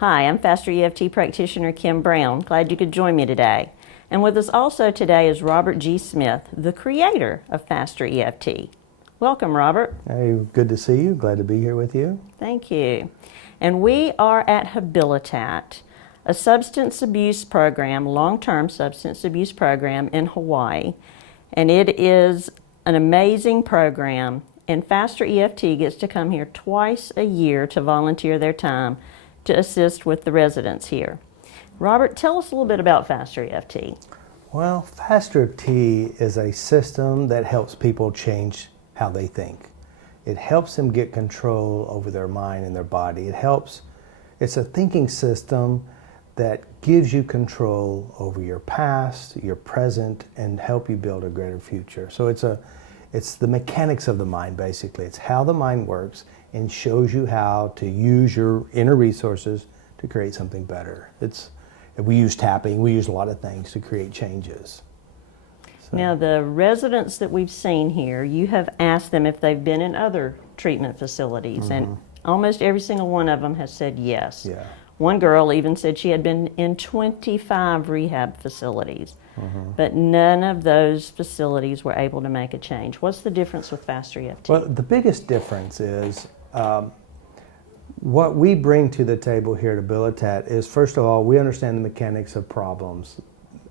Hi, I'm Faster EFT practitioner Kim Brown. Glad you could join me today. And with us also today is Robert G. Smith, the creator of Faster EFT. Welcome, Robert. Hey, good to see you. Glad to be here with you. Thank you. And we are at Habilitat, a substance abuse program, long-term substance abuse program in Hawaii. And it is an amazing program. And Faster EFT gets to come here twice a year to volunteer their time to assist with the residents here. Robert, tell us a little bit about Faster EFT. Well, Faster EFT is a system that helps people change how they think. It helps them get control over their mind and their body. It's a thinking system that gives you control over your past, your present, and help you build a greater future. So it's the mechanics of the mind, basically. It's how the mind works and shows you how to use your inner resources to create something better. We use tapping, we use a lot of things to create changes. So. Now, the residents that we've seen here, you have asked them if they've been in other treatment facilities, and almost every single one of them has said yes. Yeah. One girl even said she had been in 25 rehab facilities, but none of those facilities were able to make a change. What's the difference with Faster EFT? Well, the biggest difference is what we bring to the table here at Habilitat is, first of all, we understand the mechanics of problems.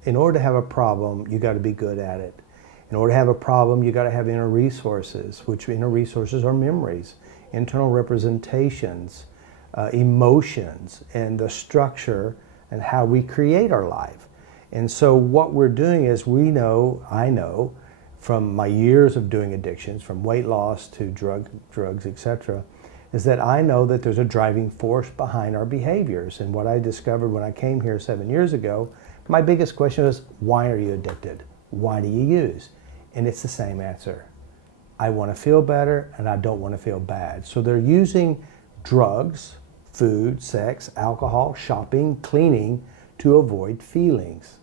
In order to have a problem, you got to be good at it. In order to have a problem, you got to have inner resources, which inner resources are memories, internal representations, emotions, and the structure and how we create our life. And so what we're doing is I know from my years of doing addictions, from weight loss to drugs, etc., is that I know that there's a driving force behind our behaviors. And what I discovered when I came here 7 years ago, my biggest question was, why are you addicted? Why do you use? And it's the same answer. I want to feel better and I don't want to feel bad. So they're using drugs, food, sex, alcohol, shopping, cleaning to avoid feelings.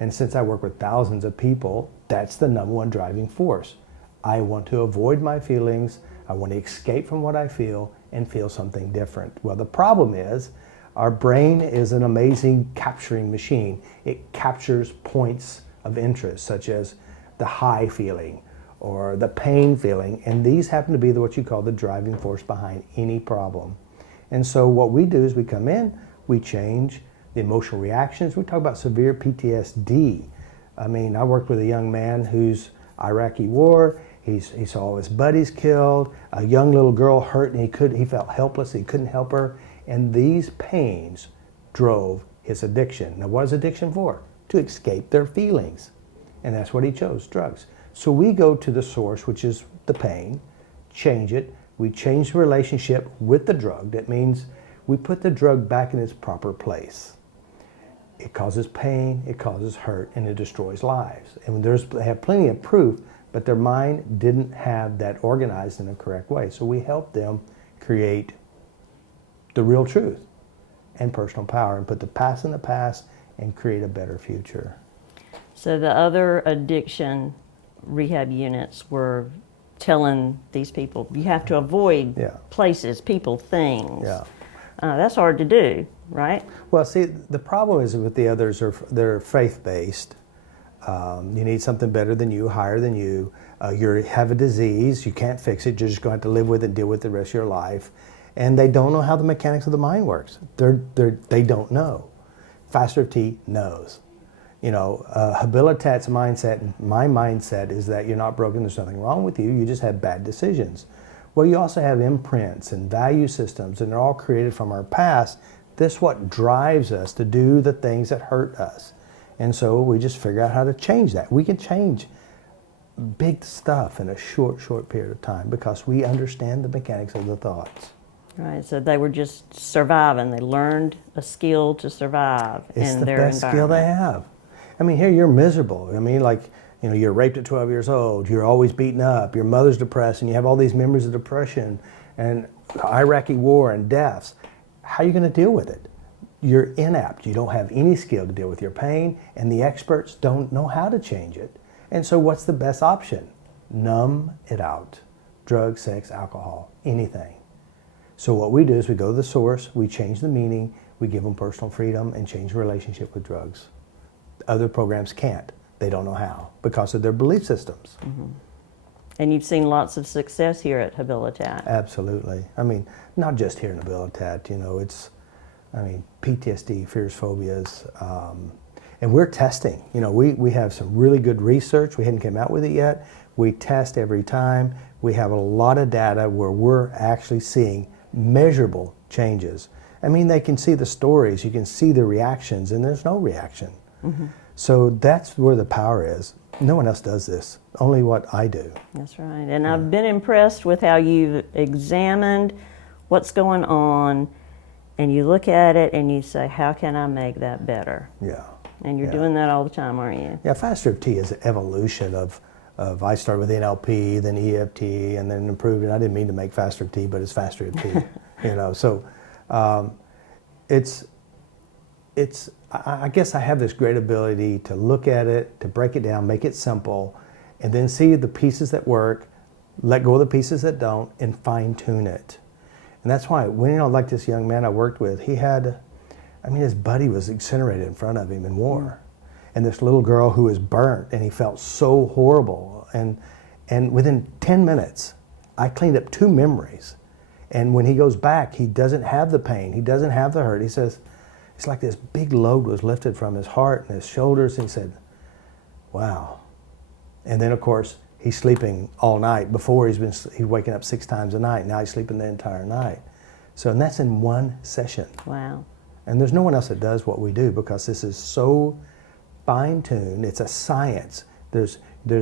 And since I work with thousands of people, that's the number one driving force. I want to avoid my feelings. I want to escape from what I feel and feel something different. Well, the problem is our brain is an amazing capturing machine. It captures points of interest, such as the high feeling or the pain feeling, and these happen to be what you call the driving force behind any problem. And so what we do is we come in, we change the emotional reactions. We talk about severe PTSD. I mean, I worked with a young man who's Iraqi war. He saw his buddies killed, a young little girl hurt, and he felt helpless. He couldn't help her. And these pains drove his addiction. Now, what is addiction for? To escape their feelings. And that's what he chose, drugs. So we go to the source, which is the pain, change it. We change the relationship with the drug. That means we put the drug back in its proper place. It causes pain, it causes hurt, and it destroys lives. And they have plenty of proof, but their mind didn't have that organized in a correct way. So we help them create the real truth and personal power and put the past in the past and create a better future. So the other addiction rehab units were telling these people, you have to avoid places, people, things. Yeah. That's hard to do, right? Well, see, the problem is with the others, they're faith-based. You need something better than you, higher than you. You have a disease, you can't fix it, you're just going to have to live with it and deal with it the rest of your life. And they don't know how the mechanics of the mind works. They don't know. Faster EFT knows. You know, Habilitat's mindset and my mindset is that you're not broken, there's nothing wrong with you, you just have bad decisions. Well, you also have imprints and value systems, and they're all created from our past. This is what drives us to do the things that hurt us. And so we just figure out how to change that. We can change big stuff in a short period of time because we understand the mechanics of the thoughts. Right, so they were just surviving. They learned a skill to survive in their environment. It's the best skill they have. I mean, here you're miserable. I mean, like, you know, you're raped at 12 years old, you're always beaten up, your mother's depressed, and you have all these memories of depression and Iraqi war and deaths. How are you going to deal with it? You're inept. You don't have any skill to deal with your pain, and the experts don't know how to change it. And so what's the best option? Numb it out. Drugs, sex, alcohol, anything. So what we do is we go to the source, we change the meaning, We give them personal freedom and change the relationship with drugs. Other programs can't. They don't know how because of their belief systems. And you've seen lots of success here at Habilitat. Absolutely. I mean, not just here in Habilitat, you know, it's, I mean, PTSD, fears, phobias, and we're testing. You know, we have some really good research. We hadn't come out with it yet. We test every time. We have a lot of data where we're actually seeing measurable changes. I mean, they can see the stories, you can see the reactions, and there's no reaction. So that's where the power is. No one else does this, only what I do. That's right. And I've been impressed with how you've examined what's going on, and you look at it and you say, how can I make that better? Yeah. And you're doing that all the time, aren't you? Yeah, Faster EFT is an evolution of I started with NLP, then EFT, and then improved it. I didn't mean to make Faster EFT, but it's Faster EFT. You know, so I guess I have this great ability to look at it, to break it down, make it simple, and then see the pieces that work, let go of the pieces that don't, and fine tune it. And that's why, when, you know, like this young man I worked with, he had, I mean, his buddy was incinerated in front of him in war. And this little girl who was burnt, and he felt so horrible. And within 10 minutes, I cleaned up 2 memories. And when he goes back, he doesn't have the pain, he doesn't have the hurt. He says, it's like this big load was lifted from his heart and his shoulders. And he said, wow. And then, of course, he's sleeping all night. Before, he's waking up 6 times a night. Now he's sleeping the entire night. So, and that's in 1 session. Wow. And there's no one else that does what we do because this is so fine-tuned. It's a science. There's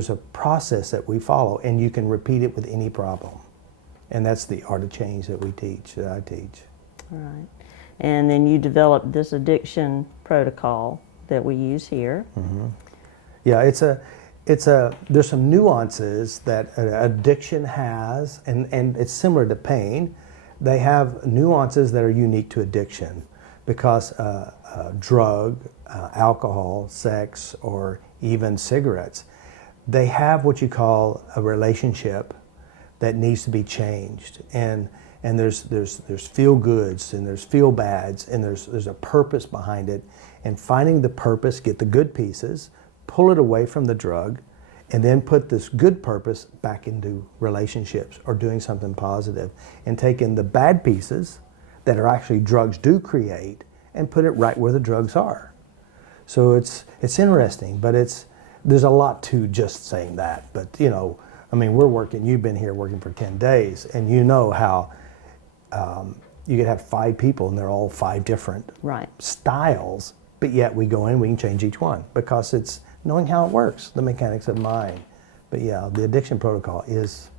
a process that we follow, and you can repeat it with any problem. And that's the art of change that we teach, that I teach. All right. And then you developed this addiction protocol that we use here. Yeah, there's some nuances that addiction has, and it's similar to pain. They have nuances that are unique to addiction because drug, alcohol, sex, or even cigarettes, they have what you call a relationship that needs to be changed. And there's feel goods and there's feel bads and there's a purpose behind it. And finding the purpose, get the good pieces, pull it away from the drug, and then put this good purpose back into relationships or doing something positive, and taking the bad pieces that are actually drugs do create and put it right where the drugs are. So it's interesting, but there's a lot to just saying that. But you know, I mean, you've been here working for 10 days, and you know how you could have 5 people and they're all 5 different styles, but yet we go in, we can change each one because it's knowing how it works, the mechanics of mind. But yeah, the addiction protocol it's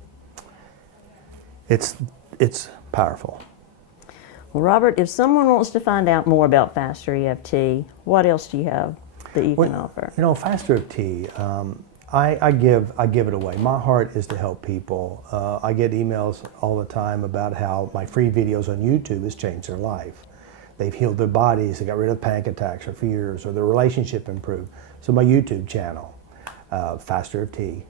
powerful. Well, Robert, if someone wants to find out more about Faster EFT, what else do you have that you can offer? You know, Faster EFT, I give it away. My heart is to help people. I get emails all the time about how my free videos on YouTube has changed their life. They've healed their bodies, they got rid of panic attacks or fears, or their relationship improved. So my YouTube channel, Faster EFT.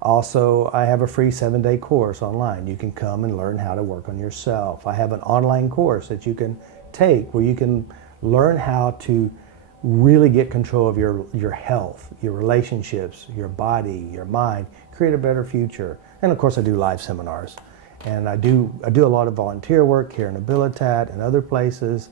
Also, I have a free 7-day course online. You can come and learn how to work on yourself. I have an online course that you can take where you can learn how to really get control of your health, your relationships, your body, your mind, create a better future. And of course I do live seminars. And I do a lot of volunteer work here in Habilitat and other places.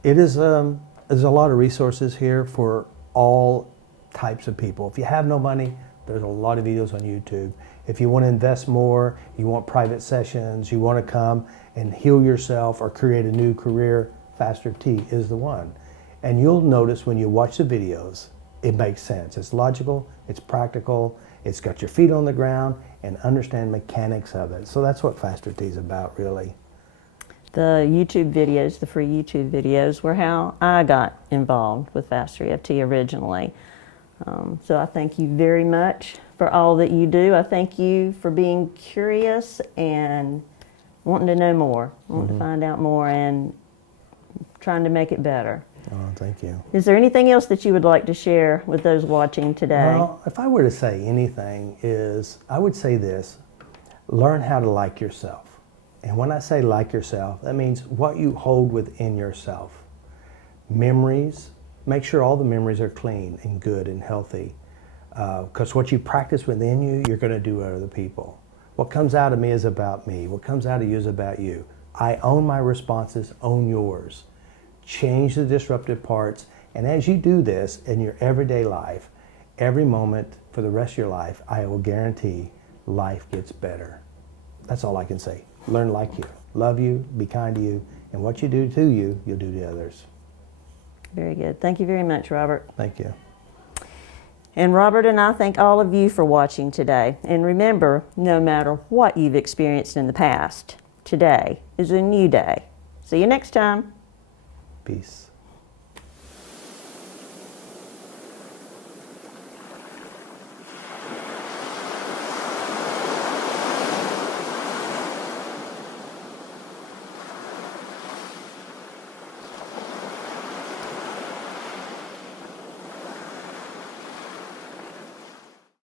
There's a lot of resources here for all types of people. If you have no money, there's a lot of videos on YouTube. If you want to invest more, you want private sessions, you want to come and heal yourself or create a new career, Faster EFT is the one. And you'll notice when you watch the videos, it makes sense. It's logical, it's practical, it's got your feet on the ground, and understand mechanics of it. So that's what Faster EFT is about, really. The YouTube videos, the free YouTube videos, were how I got involved with Faster EFT originally. So I thank you very much for all that you do. I thank you for being curious and wanting to know more, wanting to find out more, and trying to make it better. Oh, thank you. Is there anything else that you would like to share with those watching today? Well, if I were to say anything I would say this: learn how to like yourself. And when I say like yourself, that means what you hold within yourself. Memories, make sure all the memories are clean and good and healthy. Because what you practice within you, you're going to do with other people. What comes out of me is about me. What comes out of you is about you. I own my responses, own yours. Change the disruptive parts. And as you do this in your everyday life, every moment for the rest of your life, I will guarantee life gets better. That's all I can say. Learn like you. Love you, be kind to you, and what you do to you, you'll do to others. Very good. Thank you very much, Robert. Thank you. And Robert and I thank all of you for watching today. And remember, no matter what you've experienced in the past, today is a new day. See you next time. Peace.